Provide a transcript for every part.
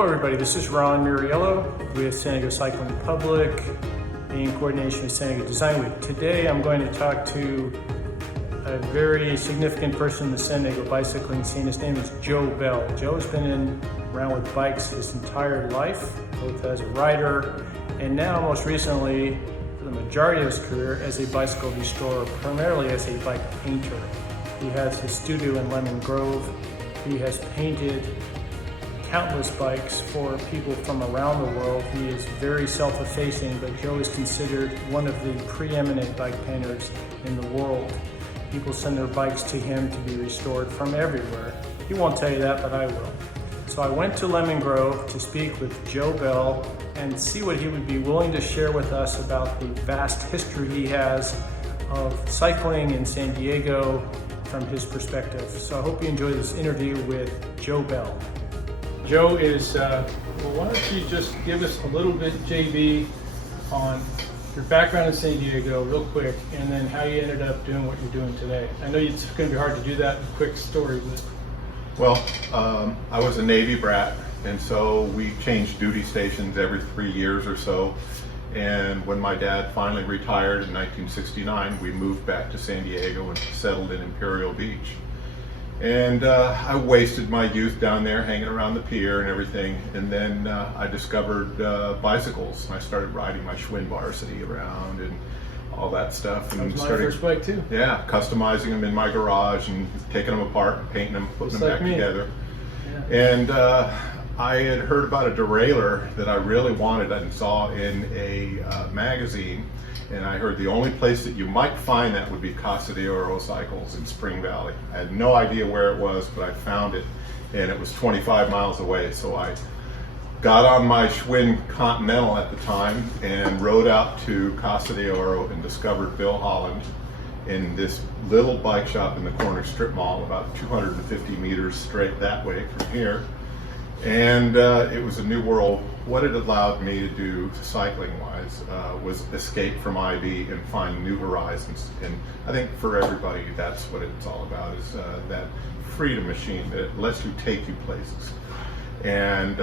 Hello everybody, this is Ron Miriello with San Diego Cycling Public in coordination with San Diego Design Week. Today I'm going to talk to a very significant person in the San Diego bicycling scene. His name is Joe Bell. Joe has been around with bikes his entire life, both as a rider and now most recently, for the majority of his career, as a bicycle restorer, primarily as a bike painter. He has his studio in Lemon Grove. He has painted countless bikes for people from around the world. He is very self-effacing, but Joe is considered one of the preeminent bike painters in the world. People send their bikes to him to be restored from everywhere. He won't tell you that, but I will. So I went to Lemon Grove to speak with Joe Bell and see what he would be willing to share with us about the vast history he has of cycling in San Diego from his perspective. So I hope you enjoy this interview with Joe Bell. Joe is, well, why don't you just give us a little bit, JB, on your background in San Diego real quick, and then how you ended up doing what you're doing today. I know it's going to be hard to do that in a quick story, but... Well, I was a Navy brat, and so we changed duty stations every 3 years or so. And when my dad finally retired in 1969, we moved back to San Diego and settled in Imperial Beach. And I wasted my youth down there hanging around the pier and everything. And then I discovered bicycles. I started riding my Schwinn Varsity around and all that stuff. And that was my first bike too. Yeah, customizing them in my garage and taking them apart and painting them, putting them back together. Yeah. And I had heard about a derailleur that I really wanted and saw in a magazine. And I heard the only place that you might find that would be Casa de Oro Cycles in Spring Valley. I had no idea where it was, but I found it, and it was 25 miles away. So I got on my Schwinn Continental at the time and rode out to Casa de Oro and discovered Bill Holland in this little bike shop in the corner strip mall, about 250 meters straight that way from here. And it was a new world. What it allowed me to do cycling-wise was escape from IB and find new horizons. And I think for everybody, that's what it's all about, is that freedom machine that lets you take you places. And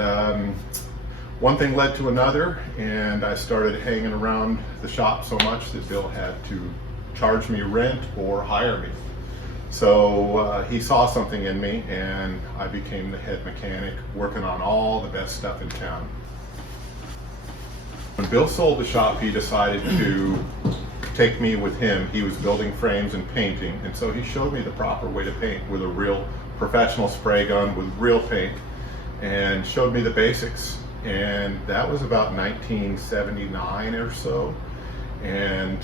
one thing led to another, and I started hanging around the shop so much that Bill had to charge me rent or hire me. So he saw something in me, and I became the head mechanic, working on all the best stuff in town. When Bill sold the shop, he decided to take me with him. He was building frames and painting, and so he showed me the proper way to paint with a real professional spray gun with real paint, and showed me the basics. And that was about 1979 or so. And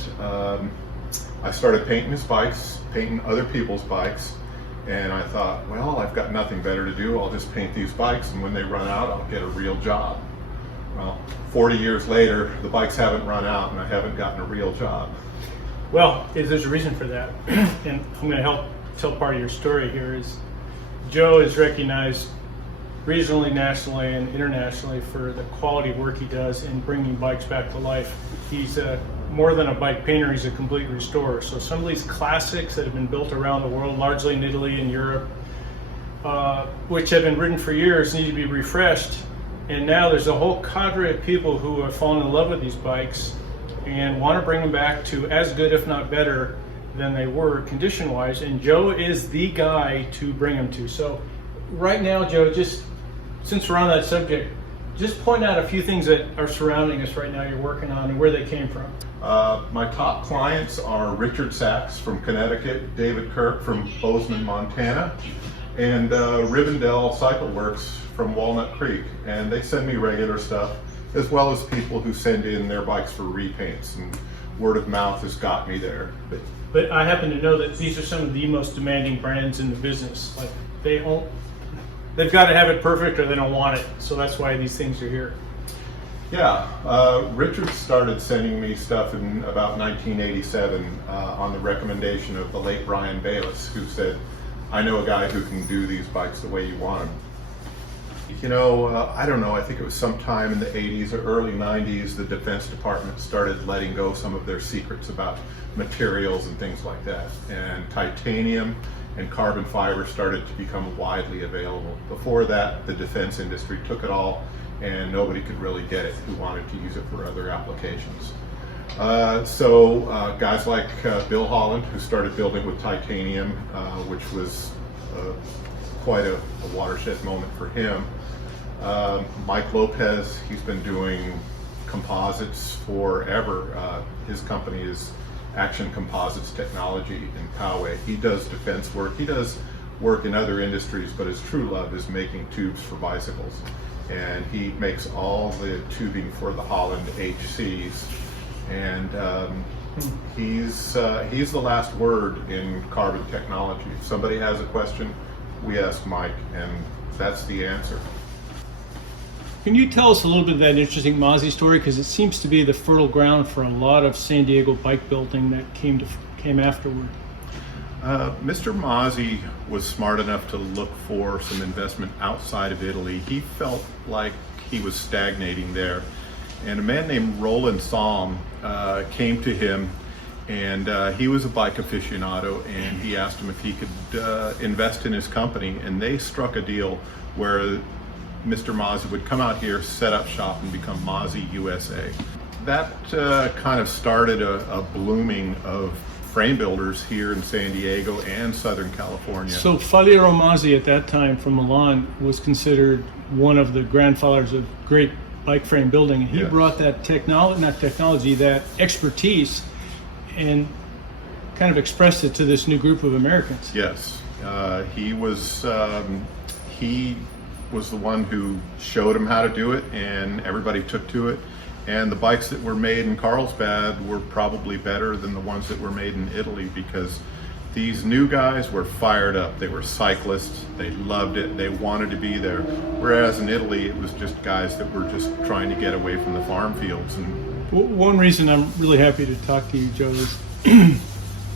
I started painting his bikes, painting other people's bikes, and I thought, well, I've got nothing better to do. I'll just paint these bikes, and when they run out, I'll get a real job. Well, 40 years later, the bikes haven't run out, and I haven't gotten a real job. Well, there's a reason for that, and I'm going to help tell part of your story here. Is Joe is recognized regionally, nationally, and internationally for the quality of work he does in bringing bikes back to life. He's more than a bike painter, he's a complete restorer. So some of these classics that have been built around the world, largely in Italy and Europe, which have been ridden for years, need to be refreshed. And now there's a whole cadre of people who have fallen in love with these bikes and want to bring them back to as good, if not better, than they were condition-wise. And Joe is the guy to bring them to. So right now, Joe, just since we're on that subject, just point out a few things that are surrounding us right now you're working on and where they came from. My top clients are Richard Sachs from Connecticut, David Kirk from Bozeman, Montana, and Rivendell Cycle Works from Walnut Creek. And they send me regular stuff, as well as people who send in their bikes for repaints, and word of mouth has got me there. But I happen to know that these are some of the most demanding brands in the business. Like they've got to have it perfect or they don't want it. So that's why these things are here. Yeah, Richard started sending me stuff in about 1987 on the recommendation of the late Brian Bayless, who said, I know a guy who can do these bikes the way you want them. I don't know, I think it was sometime in the 80s or early 90s, the Defense Department started letting go some of their secrets about materials and things like that. And titanium and carbon fiber started to become widely available. Before that, the defense industry took it all and nobody could really get it who wanted to use it for other applications. So guys like Bill Holland, who started building with titanium, which was quite a watershed moment for him. Mike Lopez, he's been doing composites forever. His company is Action Composites Technology in Poway. He does defense work. He does work in other industries, but his true love is making tubes for bicycles. And he makes all the tubing for the Holland HCs. And he's the last word in carbon technology. If somebody has a question, we ask Mike, and that's the answer. Can you tell us a little bit of that interesting Mozzie story? Because it seems to be the fertile ground for a lot of San Diego bike building that came afterward. Mr. Mozzie was smart enough to look for some investment outside of Italy. He felt like he was stagnating there. And a man named Roland Salm came to him, and he was a bike aficionado, and he asked him if he could invest in his company, and they struck a deal where Mr. Mozzie would come out here, set up shop, and become Mozzie USA. That kind of started a blooming of frame builders here in San Diego and Southern California. So Faliero Mozzie at that time from Milan was considered one of the grandfathers of great bike frame building. And he Yes. brought that that expertise, and kind of expressed it to this new group of Americans. Yes, he was the one who showed him how to do it, and everybody took to it. And the bikes that were made in Carlsbad were probably better than the ones that were made in Italy, because these new guys were fired up. They were cyclists, they loved it, they wanted to be there. Whereas in Italy, it was just guys that were just trying to get away from the farm fields. And One reason I'm really happy to talk to you, Joe, is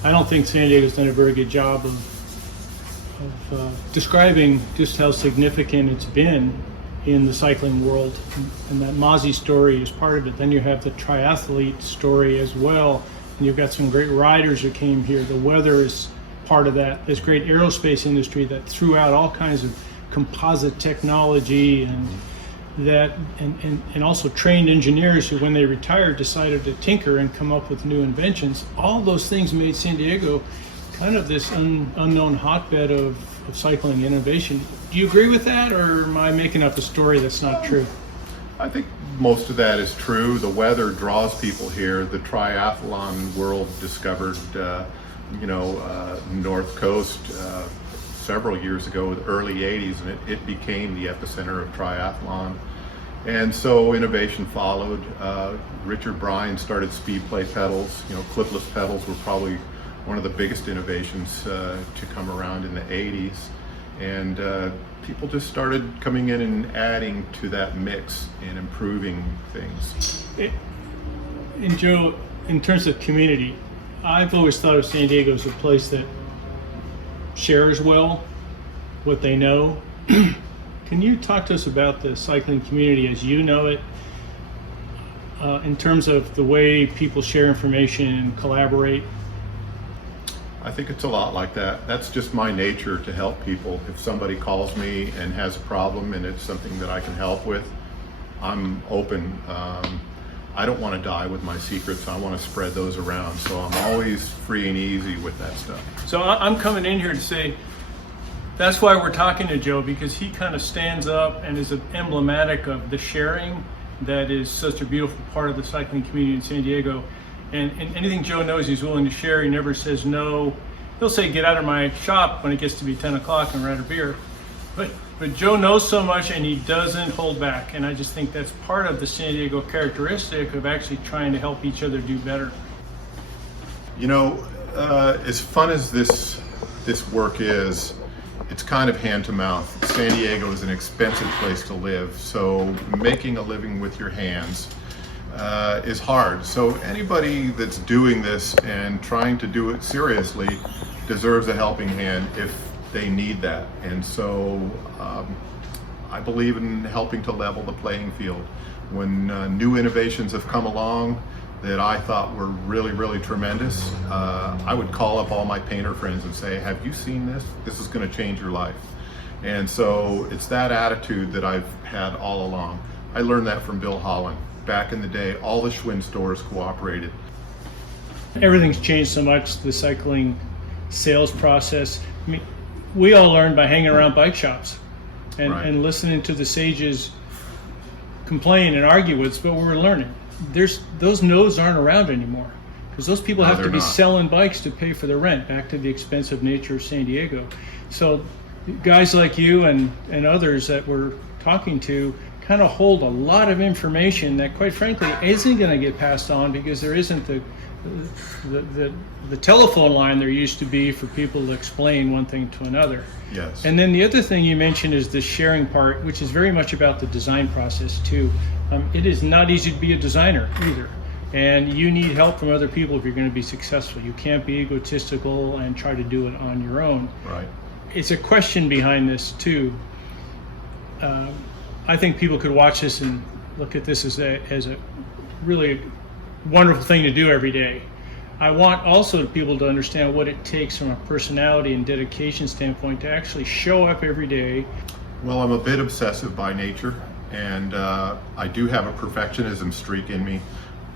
I don't think San Diego's done a very good job of describing just how significant it's been in the cycling world, and that Mozzie story is part of it. Then you have the triathlete story as well, and you've got some great riders who came here. The weather is part of that. This great aerospace industry that threw out all kinds of composite technology, and also trained engineers who, when they retired, decided to tinker and come up with new inventions. All those things made San Diego kind of this unknown hotbed of cycling innovation. Do you agree with that, or am I making up a story that's not true? I think most of that is true. The weather draws people here. The triathlon world discovered, North Coast several years ago, the early 80s, and it became the epicenter of triathlon. And so innovation followed. Richard Bryan started speed play pedals. Clipless pedals were probably one of the biggest innovations to come around in the 80s. And people just started coming in and adding to that mix and improving things. And Joe, in terms of community, I've always thought of San Diego as a place that shares well what they know. Can you talk to us about the cycling community as you know it, in terms of the way people share information and collaborate? I think it's a lot like that. That's just my nature, to help people. If somebody calls me and has a problem and it's something that I can help with, I'm open. I don't want to die with my secrets. I want to spread those around. So I'm always free and easy with that stuff. So I'm coming in here to say, that's why we're talking to Joe, because he kind of stands up and is emblematic of the sharing that is such a beautiful part of the cycling community in San Diego. And anything Joe knows he's willing to share. He never says no. He'll say, get out of my shop when it gets to be 10 o'clock and we're out of beer. But Joe knows so much, and he doesn't hold back. And I just think that's part of the San Diego characteristic of actually trying to help each other do better. As fun as this work is, it's kind of hand to mouth. San Diego is an expensive place to live, so making a living with your hands is hard. So anybody that's doing this and trying to do it seriously deserves a helping hand if they need that. And so I believe in helping to level the playing field. When new innovations have come along that I thought were really, really tremendous, I would call up all my painter friends and say, have you seen this? This is going to change your life. And so it's that attitude that I've had all along. I learned that from Bill Holland. Back in the day, all the Schwinn stores cooperated. Everything's changed so much, the cycling sales process. I mean, we all learned by hanging around bike shops and listening to the sages complain and argue with us, but we're learning. Those nodes aren't around anymore because those people have to be selling bikes to pay for the rent, back to the expensive nature of San Diego. So guys like you and others that we're talking to kind of hold a lot of information that quite frankly isn't going to get passed on because there isn't the telephone line there used to be for people to explain one thing to another. Yes. And then the other thing you mentioned is the sharing part, which is very much about the design process too. It is not easy to be a designer either. And you need help from other people if you're going to be successful. You can't be egotistical and try to do it on your own. Right. It's a question behind this too. I think people could watch this and look at this as a really wonderful thing to do every day. I want also people to understand what it takes from a personality and dedication standpoint to actually show up every day. Well, I'm a bit obsessive by nature, and I do have a perfectionism streak in me,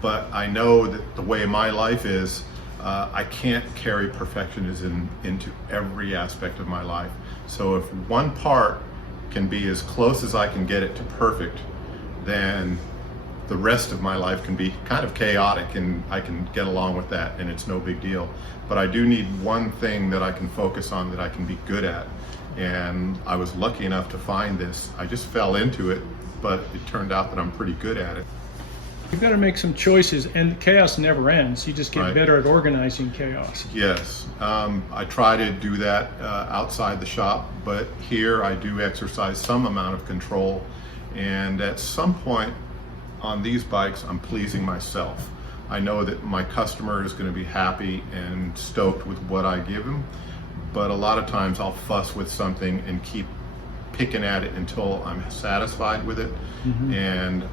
but I know that the way my life is, I can't carry perfectionism into every aspect of my life. So if one part can be as close as I can get it to perfect, then the rest of my life can be kind of chaotic, and I can get along with that, and it's no big deal. But I do need one thing that I can focus on, that I can be good at. And I was lucky enough to find this. I just fell into it, but it turned out that I'm pretty good at it. You've got to make some choices, and chaos never ends. You just get better at organizing chaos. Yes, I try to do that outside the shop, but here I do exercise some amount of control. And at some point on these bikes, I'm pleasing myself. I know that my customer is going to be happy and stoked with what I give him, but a lot of times I'll fuss with something and keep picking at it until I'm satisfied with it. Mm-hmm. And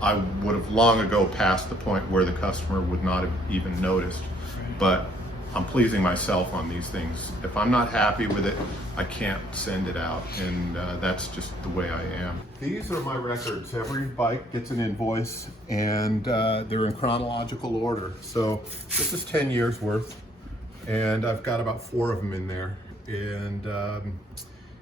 I would have long ago passed the point where the customer would not have even noticed. Right. But I'm pleasing myself on these things. If I'm not happy with it, I can't send it out, and that's just the way I am. These are my records. Every bike gets an invoice, and they're in chronological order. So this is 10 years worth, and I've got about 4 of them in there. And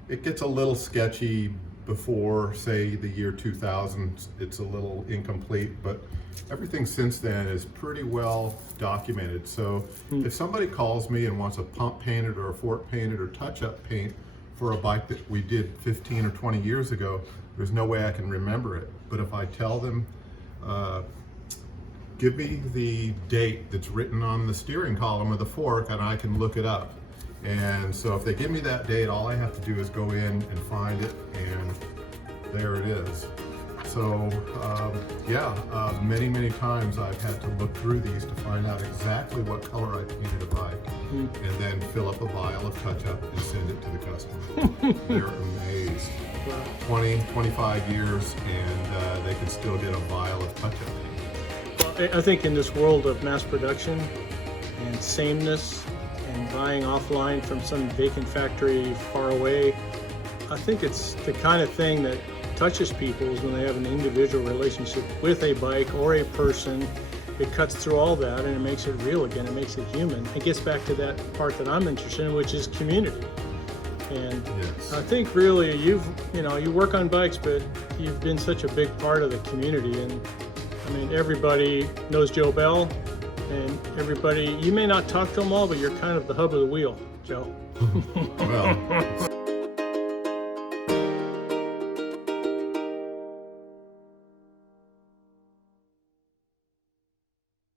it gets a little sketchy before, say, the year 2000. It's a little incomplete, but everything since then is pretty well documented. So if somebody calls me and wants a pump painted or a fork painted or touch-up paint for a bike that we did 15 or 20 years ago, there's no way I can remember it. But if I tell them, give me the date that's written on the steering column of the fork, and I can look it up. And so if they give me that date, all I have to do is go in and find it, and there it is. So many times I've had to look through these to find out exactly what color I painted a bike, and then fill up a vial of touch-up and send it to the customer. They're amazed. 20, 25 years, and they can still get a vial of touch-up. I think in this world of mass production and sameness and buying offline from some vacant factory far away, I think it's the kind of thing that touches people is when they have an individual relationship with a bike or a person. It cuts through all that and it makes it real again. It makes it human. It gets back to that part that I'm interested in, which is community. And yes. I think really you work on bikes, but you've been such a big part of the community. And I mean, everybody knows Joe Bell, and everybody, you may not talk to them all, but you're kind of the hub of the wheel, Joe. Well.